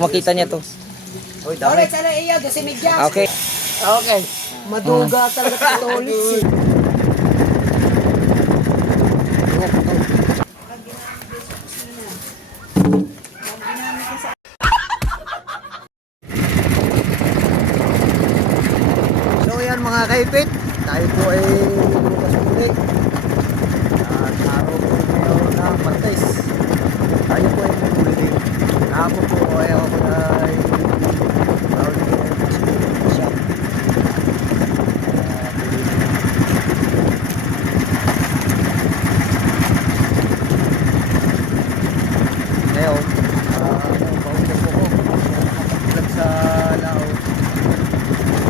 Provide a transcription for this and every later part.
Makita niya to. Oy, dami. Oy, sana iyo, 12 media. Okay. Okay. Maduga talaga sa tolis. So yan mga kaipit, tayo po ay lumas muli. At araw po ngayon ng Martes. Tayo po ay muli. Ako po ay ako ay shop. Ngayon, paupo po ko. Vlog sa Lao.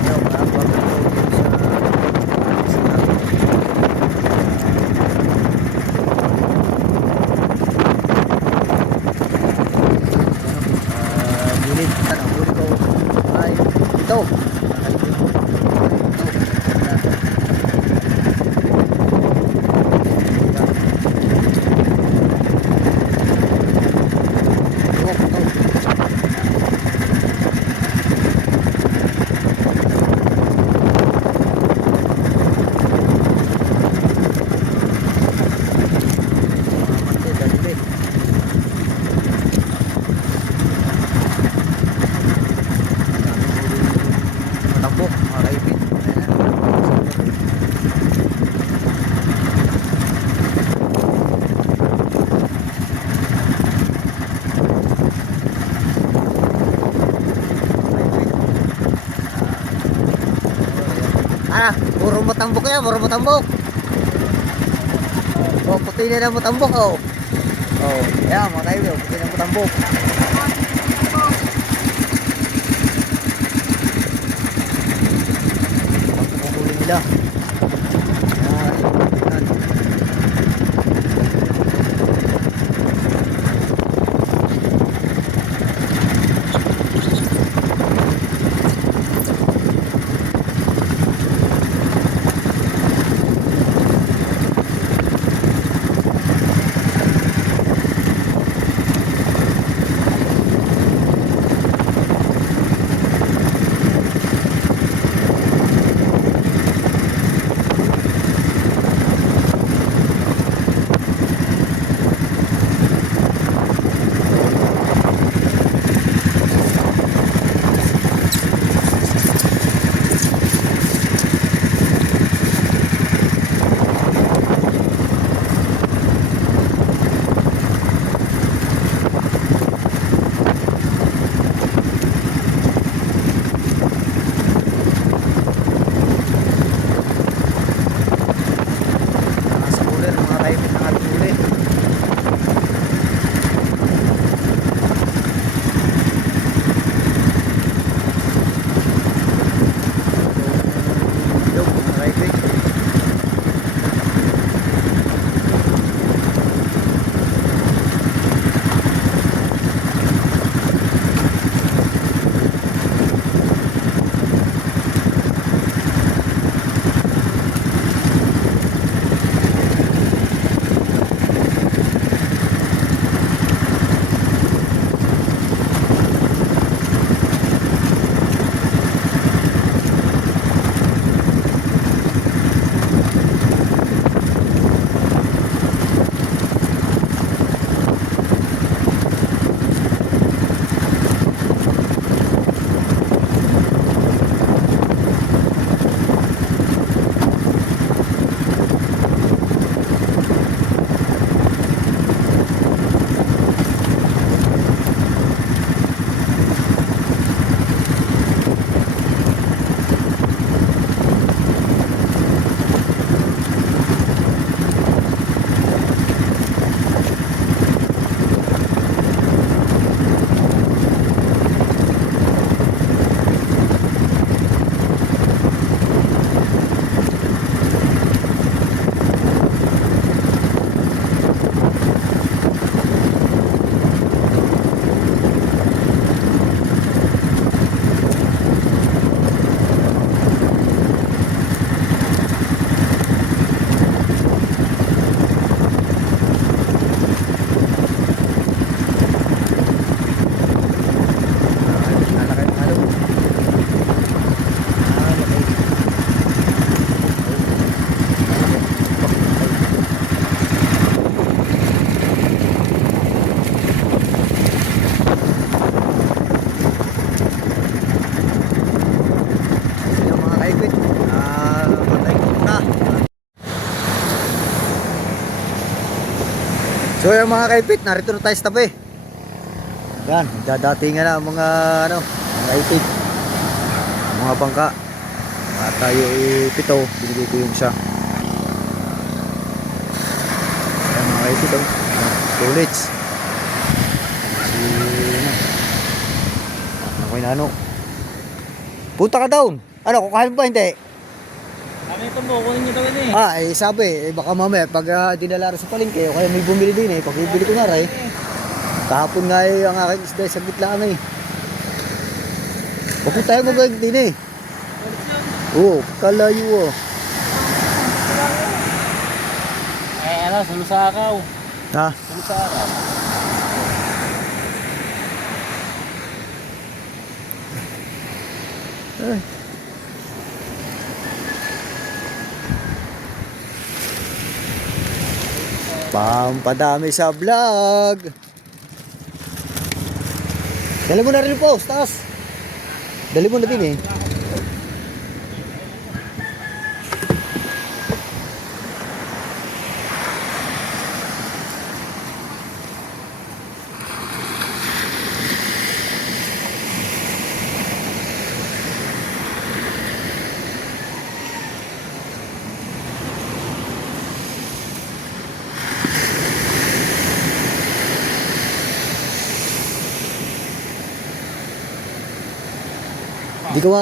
Ngayon, unit ang huli ko ay ito. Matambo, mga kaipin. Puro matambok yan, puro matambok. Oh, puti na ng matambok, oh. Oh, yan, mga kaipin, puti na ng matambok. Huli nila. So yung mga kaipit, narito na tayo sa tabi. Yan, dadatingan na ang mga mga kaipit. Mga bangka. At tayo pito, binigay ko yung isa. Yan mga kaipit oh. Tullets. Si ano ko ano. Punta ka down. Ano, kukain pa hindi? Ano ito mo? Kunin nyo daw eh. Sabi, baka mamaya pag dinala sa palengke o kaya may bumili din pag bibili ko na rin. Kahapon nga ang aking isda sa gitlaan Bakit tayo magagig din Oo, kalayo Ay ano, sulusakaw. Ha? Sulusakaw. Ay. Pampadami sa vlog. Dali mo na rin po, taas. Dali mo na din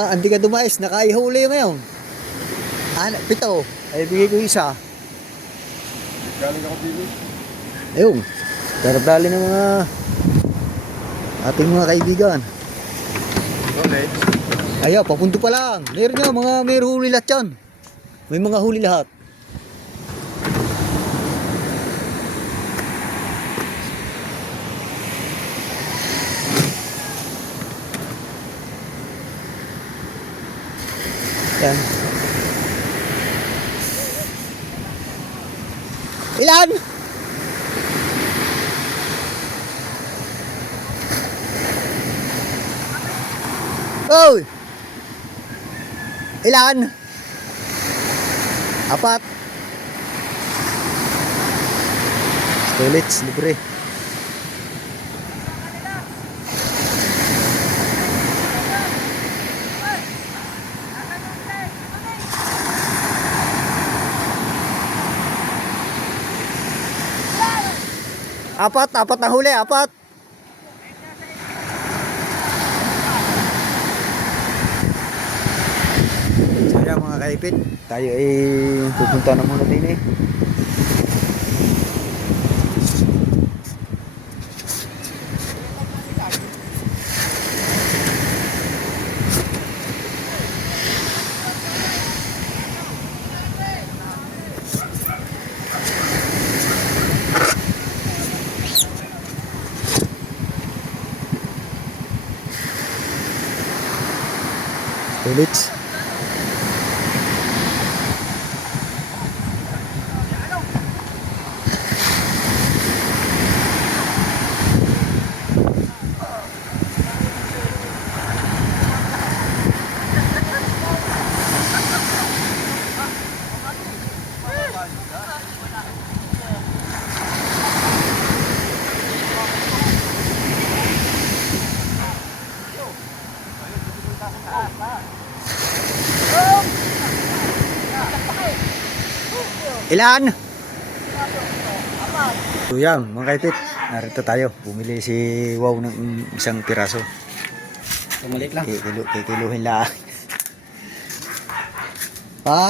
Hindi ka dumais, nakaihuli ngayon. Pito. Ay, bigay ko isa. Galing ako dito. Ayun. Dali ng mga ating mga kaibigan. College. Ayaw, papunto pa lang. May huli lahat yan. May mga huli lahat. Yan. Ilan? Oy! Ilan? 4. Toilets, libre. Apat na huli, 4. So yan mga kaipit, tayo ay pupunta na muna din Toilets. Ilan? So yan, mga kaipit, narito tayo. Bumili si Wow ng isang piraso. Tumalit lang. Kikiluhin lang.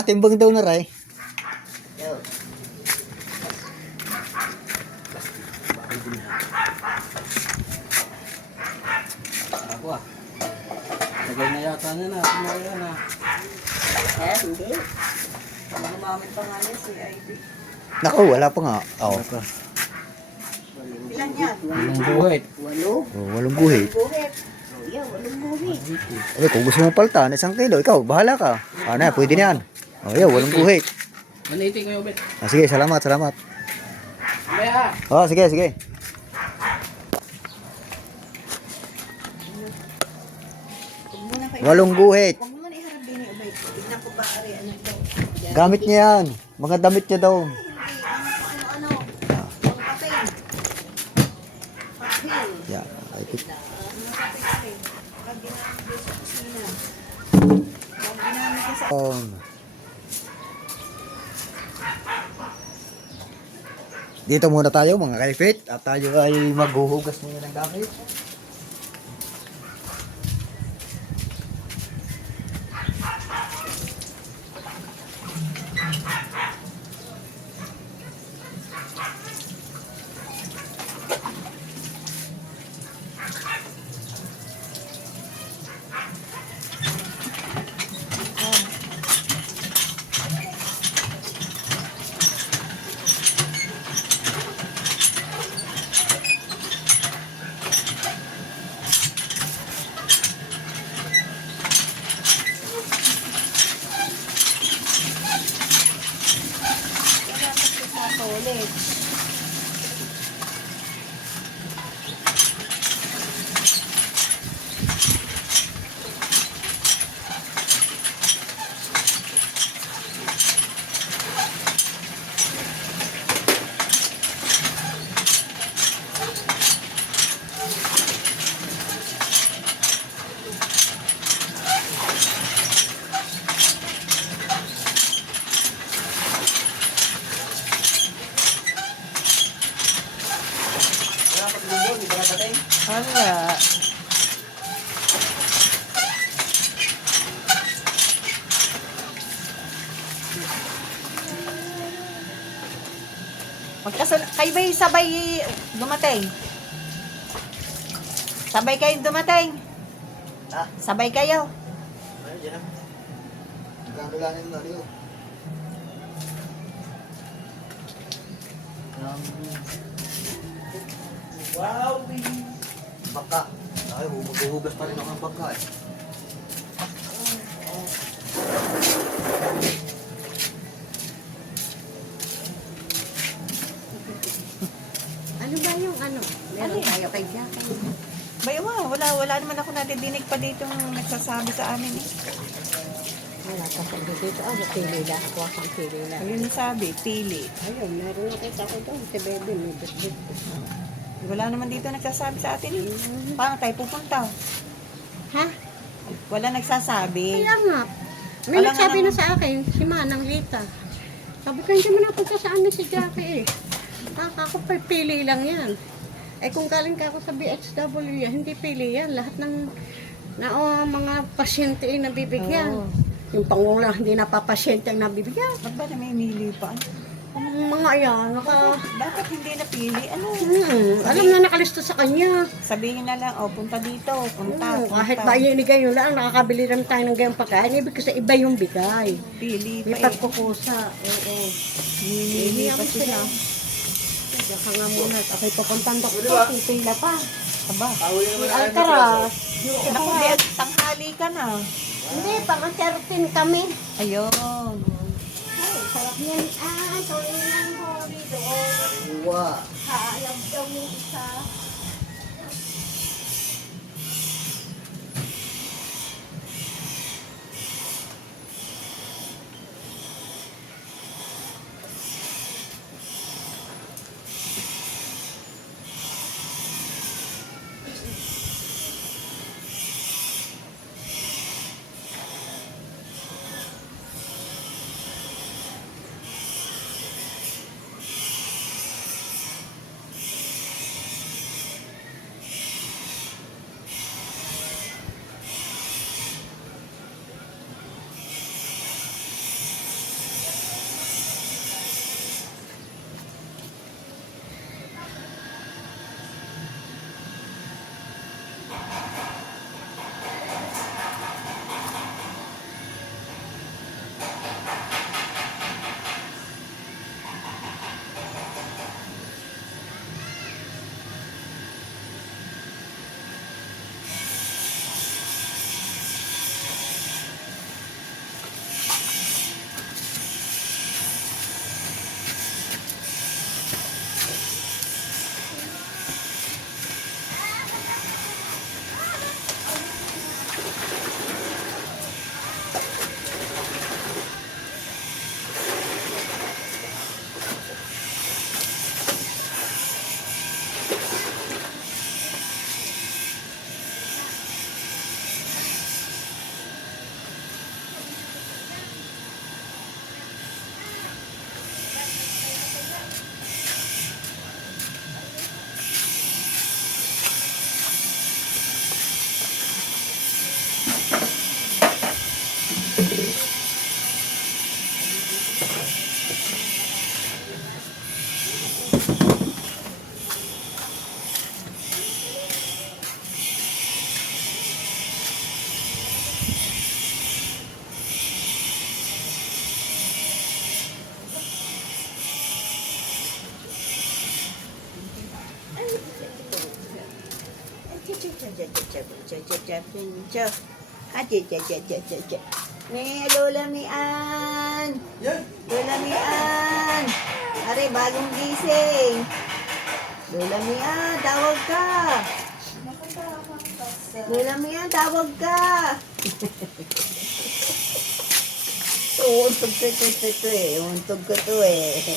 Timbang daw na ray. Ako Lagay na yata na. Tumaya na. Hindi. Gumamit pa nga niya si ID. Naku, wala pa nga. Ilan yan? Yung buhit. 8 guhit. Buhit. Yeah, 8 buhit. Kung gusto mo palta, 1 kilo, ikaw, bahala ka. Pwede na yan. 8 guhit. 180 ko yung bet. Sige, salamat. Maya. Sige. Huwag mo na 8 guhit. Huwag mo na iharap din yung ubay. Tignan ko ba ari ano ito. Gamit niya yan. Mga damit niya daw. Hindi. Ang papel. sa... Dito muna tayo mga kaipit at tayo ay maghuhugas muna ng gamit. Ulit. Wala. Kayo ba sabay dumating? Sabay kayo dumating? Ha? Sabay kayo? Ay, dyan na. Gagalanin mo na rin. Wow! Baka. Ay, maghuhugas pa rin ako ng baka eh. Ano ba yung ano? Meron tayo kay Jackie. Bayo wala naman ako nadidinig pa dito nagsasabi sa amin eh. Wala ka sa dito. Ano, pili lang. Ako ang pili lang. Ayun sabi, pili. Ayun, meron nakita ko doon. Si Baby, may bitbit. Wala naman dito nagsasabi sa atin eh. Paano tayo pupunta? Ha? Wala nagsasabi. Kaya nga. May Wala nga nagsabi na naman. sa akin, si Manang Lita. Sabi ko, hindi mo napunta sa amin si Jackie eh. Ako pa, pili lang yan. Eh kung galing ka ako sa BHW, hindi pili yan. Lahat ng mga pasyente ay nabibigyan. Oo. Yung pangulang hindi napapasyente ang nabibigyan. Ba't ba na may mili pa? Ang mga yan, Dapat hindi napili. Ano? alam na nakalisto sa kanya. Sabihin na lang, oh, punta dito, punta, punta. Kahit ba iinigay yun lang, nakakabili rin tayo ng gayong pagkain. Ibig kasi iba yung bigay. Pili May pa eh. pagkukusa. Oo. Mimili pa sila. Saka nga muna, ako'y papuntang doktor, pipila pa. Aba. May Alcaraz. Naku, Bel, tanghali ka na. Hindi, pang 13 kami. Ayun. Ay, sarap yan. Tuloy mo dito. Uwa. Haalam daw yung isa. Ni Lola Mian. Lola Mian. Are, bagong gising. Lola Mian, tawag ka. Lola Mian, tawag ka. Untog ko ito eh. Untog ko ito eh.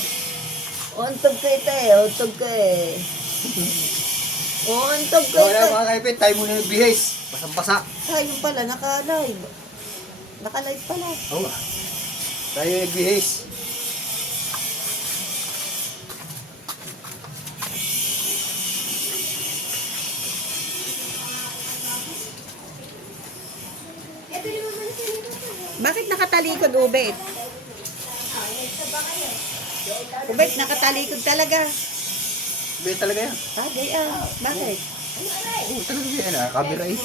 Untog ko ito eh. Untog ko eh. Untog ko So, ito. ayan mga kaipit, tayo muna yung bihis. Basang-basa. Ayun pala, naka-live. Naka-live pala. Oo nga. Tayo yung bihis. Bakit nakatalikod, Ubet? Ubet, nakatalikod talaga. Bihis talaga yan. Ah, gaya. Bakit? Oo, talaga yan. Camera eh.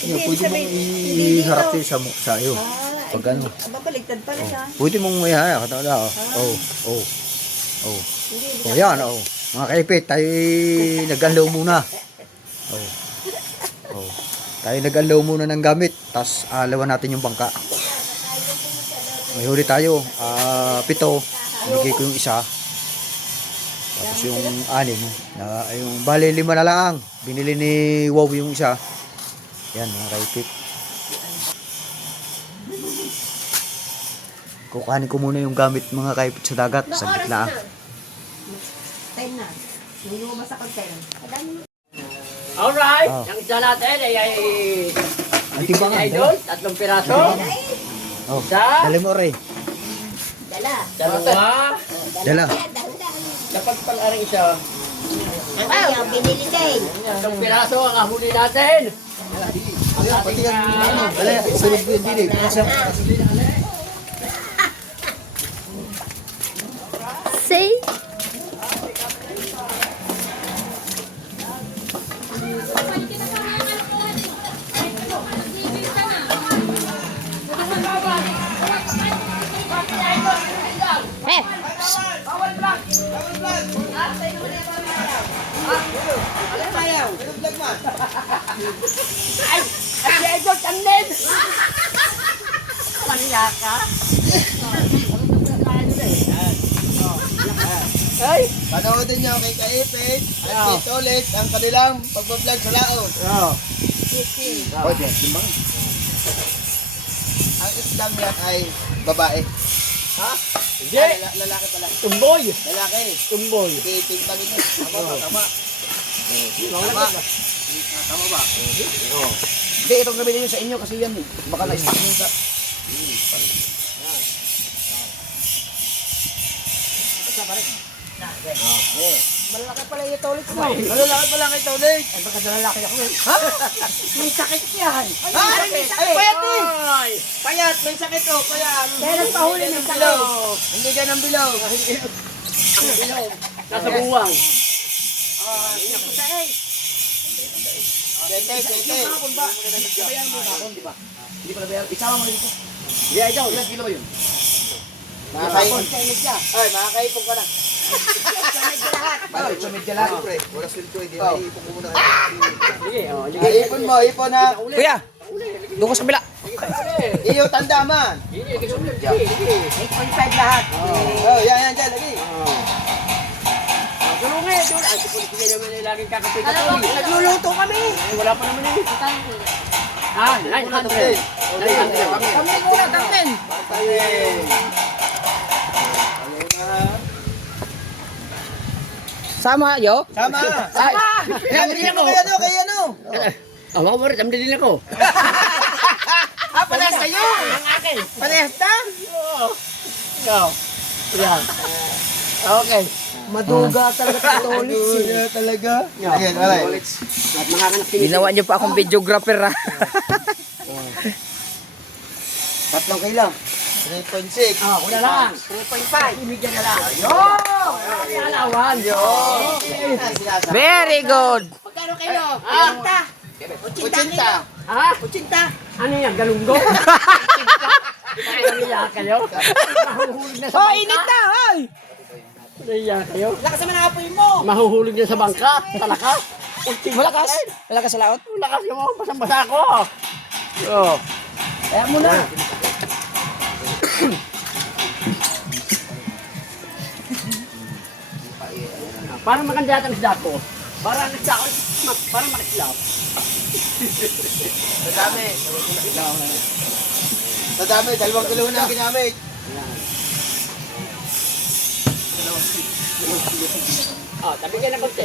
Hindi, Pwede mong sabihin, hindi iharap dito. sa iyo. Ah, Pag ano. Aba, baligtad pala siya. Pwede mong ihaya. Katala. Oo. Oo. Oo. Hindi, O yan, oh. Mga kaipit, tayo nag-unload muna. Oh. Oh. Tayo nag-unload muna ng gamit, tapos alawan natin yung bangka. May huli tayo, 7. Binigay ko yung isa. Tapos yung 6, na, yung bali 5 na lang. Binili ni Wow yung isa. Yan, mga kaipit. Kukuhanin ko muna yung gamit mga kaipit sa dagat, sa gitna. Time na. Lumabas ako tayo. Alright, Oh. ang isa natin ay Ang timbangan, idol, 3 piraso. Oh, Isa. dali mo rin. Dalawa. Dala. Kapag pala rin isa, Ayaw, binili din. 3 piraso ang ahuli natin. Pati yan, ano, dala, sunod ko yung dinig. Say. Ay, si idol, tandem. Maniya ka. Ay, Panoodin nyo kay Kaipit at kay Tolit ang kanilang pagbablog sa laot. Ang Islam yan ay babae. hindi. Lalaki pala. Tumboy. Lalaki. Tumboy. Kaipit pa rin yun. Tama. Tama ba? Hindi, itong nabili nyo sa inyo kasi yan, baka na-stock nyo sa... Malaki pala yung toilet mo. Lalaki pala kay Tolit. Ay, baka lalaki ako eh. May sakit yan. Ay, payat eh. Ay, Payat, may sakit oh. Payat. kaya nagpahuli ng bilog. Hindi ka ng bilog. Nasa buwang. Tete. Hindi pa nabayaran. Isama mo rin ito. Hindi, idol. Ilang kilo ba yun? Makakaipon. Ay, makakaipon ka na. Bakit? Sa medya lahat, pre. Wala sweldo, hindi. Ay, ipon ko muna. Sige, oh. Ay, ipon mo, ipon ha. Kuya! Doon ko sa bila. Iyo, tanda man. Sige, sige. 8.5 lahat. Oh, yan, dyan, lagi. Tulungin, doon. Ay, sige naman yung laging kakapit-kapit. Nagluluto kami. Ay, wala pa naman eh. Ah, 900. 900. Kami muna, tamen. Sama, yo? Sama. Ay, Hindi mo kay ano. awa mo rin, damdilin ako. Ah, parehas tayo. Ang akin. Parehas ta? Ikaw. Yan. Okay. Maduga talaga Tolit. Maduga talaga. Ayan, alright. At makakanap kini. Ginawa niyo pa akong videographer ha. 3 kilo. 3.6. Ah, una lang. 3.5. Imigyan na lang. Yo! Alawan. Yo! Very good. Magkano kayo? Ah, 80. ha? 80. Ano yan, galunggo? Naiya kayo? Mahuhulog na sa bangka? Init na, hoy! Naiya kayo? Lakas naman ang apoy mo. Mahuhulog na sa bangka? Talaka? Malakas. Malakas sa laot. Malakas yung mga basang-basa ko. Oo. Kaya mo na. Parang maganda yata ang isda ko. Parang isda ko, parang makislap. Sa dami. Sa dami, 2 kilo na ginamit. Oh, tabi ka na konti.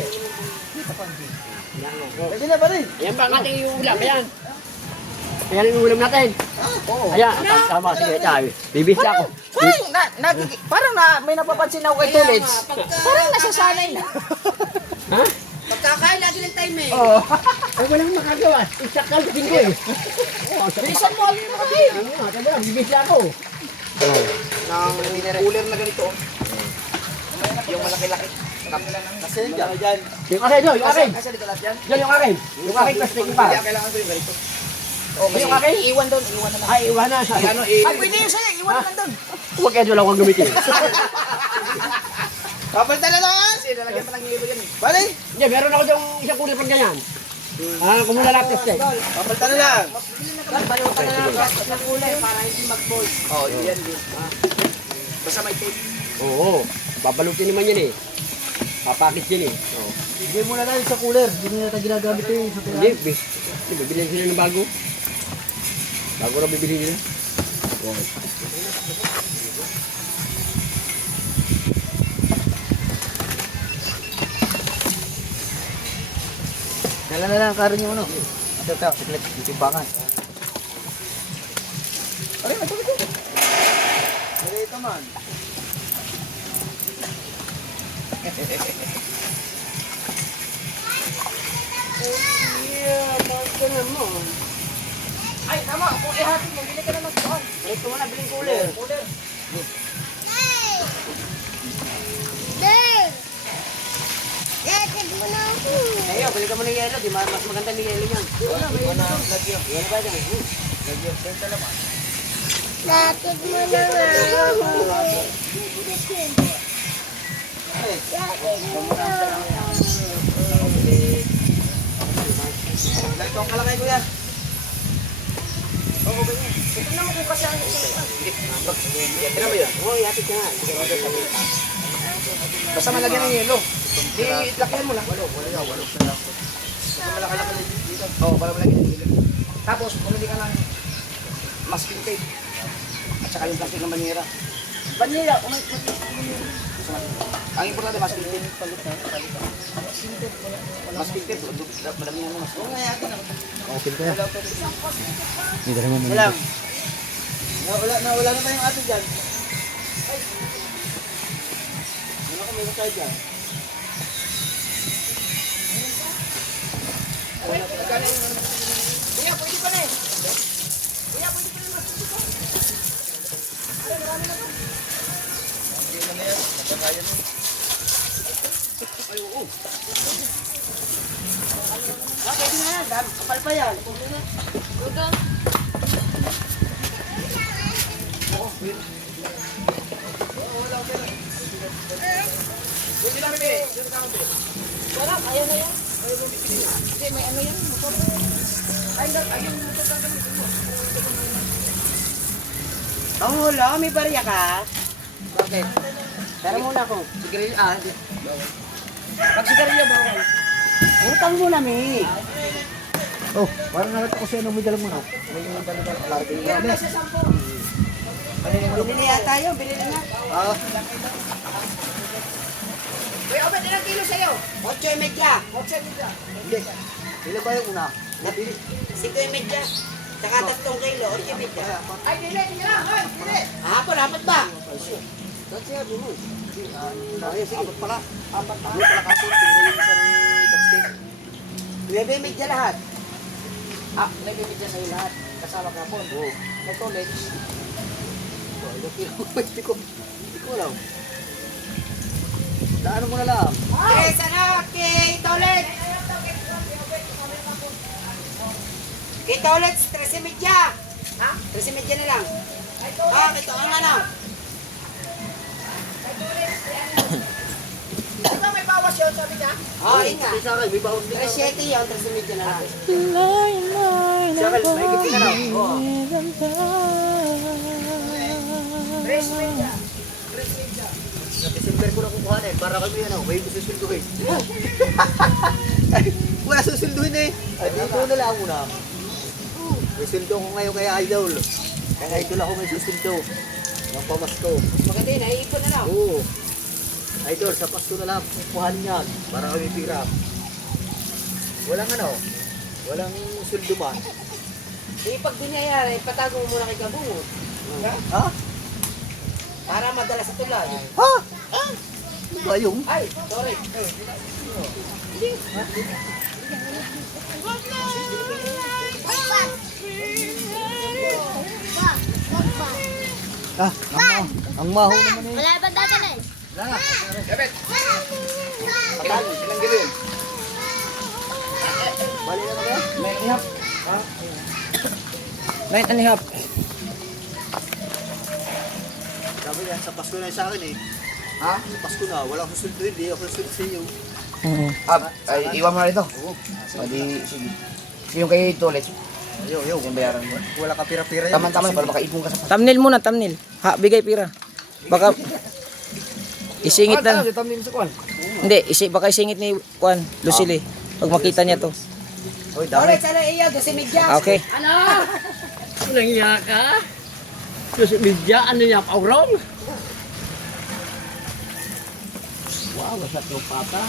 Pwede na ba rin? Ayan ba ang ating ulam? Ayan. Ayan yung ulam natin. Oo. Ayan, tama. Sige, tayo. Bibis ako. Parang may napapansin ako kay Tulits. Parang nasasanay na. Ha? Pagkakain, lagi ng time eh. Oo. Ay, walang makagawa. Isakal ko din ko eh. Bilisan mo, alin mo kami. Tabi lang, bibis ako. Ng cooler na ganito. Yung malaki-laki. Kasi dyan. Yung akin, yung akin. Kasi dito lahat yan. Yan yung akin. Yung akin, plastic pa. Kaya kailangan ko yung ganito. Okay. Yung akin, Iwan doon, iwan na lang. ay, iwan na siya. Ano Ay, pwede yun sa'yo, iwan na lang doon. Huwag kayo lang akong gamitin. Papalitan na lang! Kasi lalagyan pa ng hilo yan eh. Bali! Hindi, meron ako dyung isang kulay pang ganyan. Kumula lang plastic. Papalitan na lang! Balutan na lang ng kulay para hindi mag-boil. Oo, yan din. Basta may tape. Oo, babalutin naman yan eh. Papakit yan eh. Oo. Bigay mo na lang sa cooler. Hindi na tayo ginagamit yun sa Hindi, bibilihan sila ng bago. Bago na bibili nila. Oo. Dala na lang karon yung ano. Ito, tiklit, timbangan. Ito man. Ay, tama. Kung ihatid mo, bili ka na mag-doon. Ito mo na, biling cooler. Ayo, bili ka mo ng yelo. Di mas maganda ng yelo yan. Wala, may ito. Lagyan. Yan ba yan? Lagyan. Senta naman. Lagyan ang kalakay ko yan. Oo, ganyan. Ito naman kung kasi ang Tira mo yan. Oo, yatid ka nga. Basta malagyan ng yelo. Lakyan mo lang. Walo na lang. Malaki-laki dito. Oo, para malagyan ng yelo. Tapos, bumili ka ng masking tape. At saka yung plastic ng banyera. Vanilla. Ang importante, masking tape. Masking tape. Madami yan mas. Oo nga yakin ako. Okay kaya. Hindi na naman Wala. Wala na tayong atin dyan. Ay. Ano ka meron tayo dyan? Kuya, pwede pa na eh. Kuya, pwede pa na mas. Hindi na yan. Nagkakaya na. Ay, oo. Pwede na yan. Kapal pa yan. Pwede na. Hindi namin bili. Wala, ayaw na yan. Hindi, may ano yan. Motor. Ay, ayun, motor ka gamitin mo. Ang hula, may barya ka? Bakit? Tara muna ako. Sigarilyo. Pag sigarilyo bawal. Utang muna, mi. Oh, parang nakita ko siya nung may dalang mga. May yung dalawa. Parking Meron yan. na siya 10. Bili na yata yun, bili na nga. Kuya, Obed, ilang kilo sa'yo? 8.30. 8 Hindi. Ilan ba yung una? Nabili. 5.30. Tsaka 3 kilo, 8.30. Ay, dili, dili lang. Ay, dili. Hapon, apat ba? Kasi sabi mo. Ayun, sige. Apat pala. Apat pala. Apat pala kasi. Tingnan yung isang touchstick. 9.30 lahat. Nagbibigyan sa'yo lahat. Kasama ka po. Oo. May college. Hindi ko alam. Daanan mo na lang. Okay, sana, kay Tolet. Kay Tolet, 13.30. Ha? 13.30 na lang. Ito ang ano. Ito, may bawal bawas yun, sabi niya. Ah, yun nga. Sa akin, may bawas din. 3.7 yun, 3.7 na lang. Sa akin, may gipin na lang. Oo. Sa December ko na kukuha na eh. Para kami ano, may susunduhin. Wala susunduhin eh. Ay, dito na lang muna. May sundo ko ngayon kay Idol. Kaya Idol ako may susundo. Ng pamasko. Maganda yun, naiipon na lang. Oo. Idol, sa Pasko na lang kukuhanin yan. Para kami pira. Walang ano, walang sundo man. Eh, pag binyayari, patago mo muna kay Kabungo. Ha? Para madala sa tulad. Ha? Ano ba yung? Ay, sorry. Ah, ang maho naman eh. Wala ba dati na eh? Gabit. Patay, ilang gawin? Bali na ba? May ihap. Ha? Night and a half. Sabi niya, sa Pasko na sa akin eh. Ha? Sa Pasko na, walang susunduhin. Hindi ako susunod sa iyo. Ay, iwan mo na ito. O di, sige. Yung kay Tolet, Yo, yung bayaran mo. wala ka pira-pira yun. Taman-taman para makaipon ka sa Thumbnail muna, thumbnail. Ha, bigay pira. Baka isingit na. Si Tom sa kuwan. Hindi, baka isingit ni Juan, Lucille. Pag makita niya to. Hoy, dami. sana iyo, 12 medyas. Okay. Nang iya ka? Terus media ano niya, paurong? Wow, sa to papa.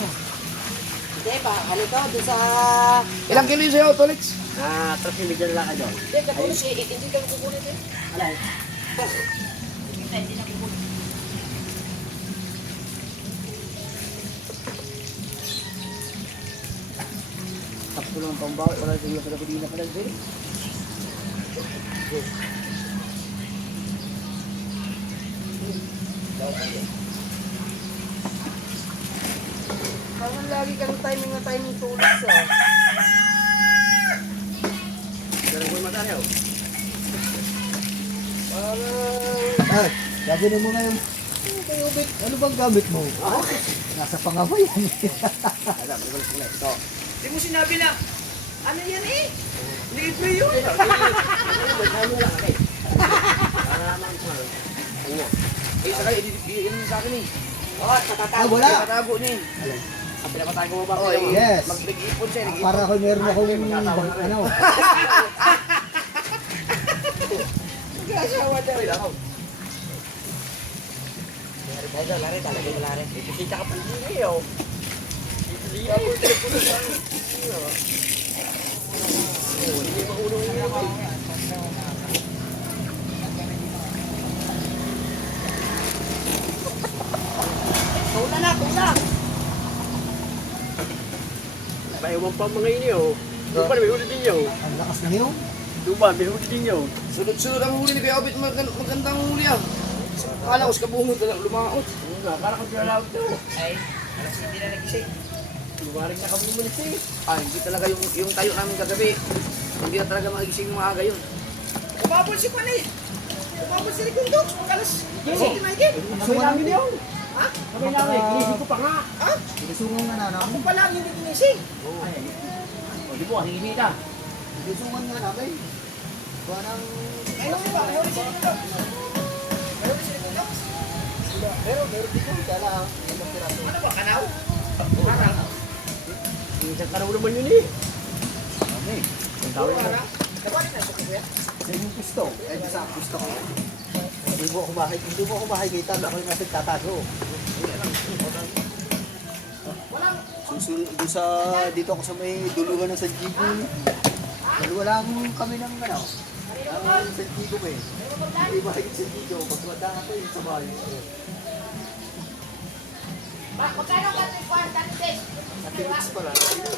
Hindi pa, ano to, doon sa... Ilang kilo yung sa'yo, Tolet? Tapos yung bigyan nila ka doon. Hindi, katulad siya, hindi ka kukulit eh. Alay. Tapos lang pambawa, wala sa iyo, kada kudina ka lang din. Parang lagi kang timing na timing Tolet sa... Ganun ko yung matayo. Ah, gagawin mo na yung kayo, Bit. Ano bang gamit mo? Nasa pangaway yan. Hindi mo sinabi na, ano yan eh? Libre yun. Eh, saka, yun sa akin eh. Oh, Ah, tatatago. wala. Tatatago niya eh. Ang pinapatago mo ba? Oh, yes. Mag-ipon siya. nag-ipon. Para ako meron akong ano. Nag-asawa na rin ako. Lari, talaga yung lari. Kita ka pa hindi oh. Tula na, tula! Paiwan pa mga ini oh. Doon pa may huli din yun. Ang lakas na yun. Doon pa may huli din yun. Sunod-sunod ang huli ni Kuya Obit, magandang huli ah. Akala ko sa kabungod na lumaot. Parang kung sinalawag to. Ay, alas hindi na nagising. Lumaring na kami umalis eh. Ah, hindi talaga yung tayo namin kagabi. Hindi na talaga magising ng maaga yun. Kumabol si Juan eh. Kumabol si Ricondox. Pagkalas. Sige, Michael. Sabay namin yun. Ha? Sabay namin. Kinisip ko pa nga. Ha? Sinusungan na namin. Ako pala ang hindi ginising. O di mo, hindi ka. Sinusungan nga namin. Parang... Ayun ba? Ayun si Ricondox. Ayun si Ricondox. Meron dito. Kala, ilang piraso. Ano ba? Kanaw? Kanaw? Isang karaw naman yun eh. Kami. Ang tawag mo. Nabalik na sa kuya? Sa yung pisto. Eh, sa pisto ko. Hindi mo ako makikita na ako yung nasa tatago. Susunod doon sa, dito ako sa may dulugan ng San Diego. Dalawa lang kami ng ano. Ang San Diego eh. Hindi mahigit San Diego. Pagkada ako yung sa bahay. Magkano ka ito yung kwarta ni Dave? Sa Felix pala. Hindi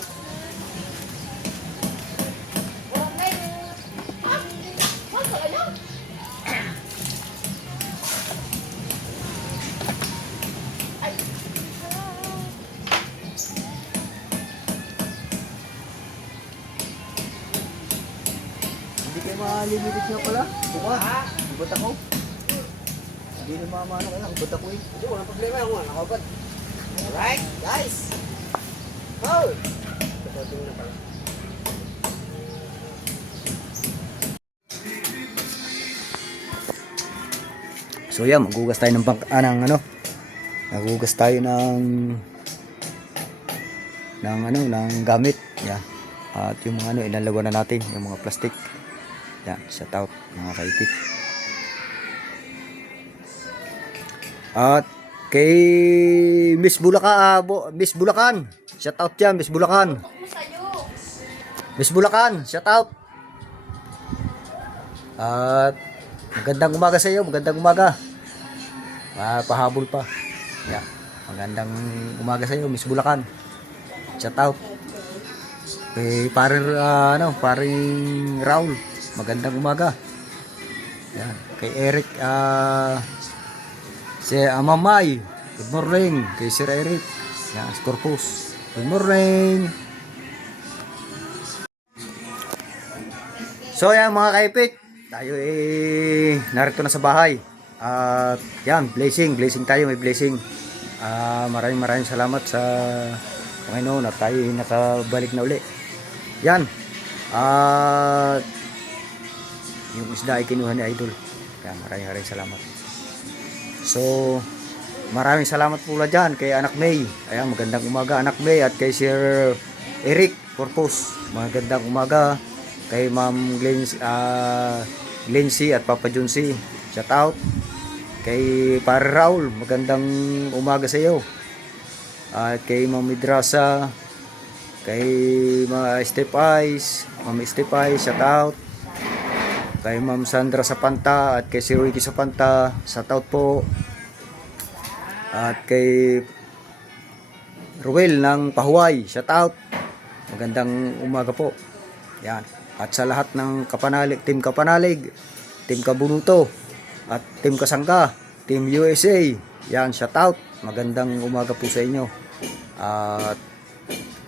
kayo malimited nga pala. Buka. Ubot ako. Hindi na mamano kaya. Ubot ako eh. Hindi, walang problema. Ako nga, nakabad. Alright, guys. Oh. So yan, maghugas tayo ng maghugas tayo ng gamit. Yan. At yung mga inalawan na natin, yung mga plastic. Yan, shout out mga kaipit. At kay Miss Bulacan. Shout out yan, Miss Bulacan. Miss Bulacan, shout out. At magandang umaga sa iyo, magandang umaga. Pahabol pa. Yeah. Magandang umaga sa iyo, Miss Bulacan. Shout out. Kay paring Raul, magandang umaga. Yan. Kay Eric si Mamay, good morning. Kay Sir Eric, yan, Scorpus, good morning. So yan mga kaipik, tayo narito na sa bahay. At yan, blessing tayo, may blessing. Maraming salamat sa Panginoon at tayo nakabalik na uli. Yan. At yung isda ay kinuha ni Idol. Yan, maraming salamat. So, maraming salamat po dyan kay Anak May. Ayan, magandang umaga Anak May. At kay Sir Eric Purpose, magandang umaga. Kay Ma'am Glency at Papa Junsi, shout out. Kay Pare Raul, magandang umaga sa iyo. At kay Ma'am Midrasa, kay Ma'am Step Eyes, shout out. Kay Ma'am Sandra Sapanta at kay Sir Ricky Sapanta, shout out po. At kay Ruel ng Pahuay, shout out. Magandang umaga po. Yan. At sa lahat ng Team Kapanalig, Team Kabunuto, at Team Kasangga, Team USA, yan, shout out. Magandang umaga po sa inyo. At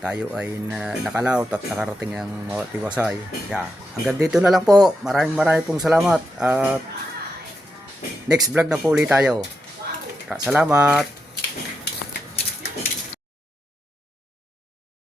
tayo ay nakalaot at nakarating ng Mawatiwasay. Yan. Hanggang dito na lang po. Maraming pong salamat. At next vlog na po ulit tayo. Salamat.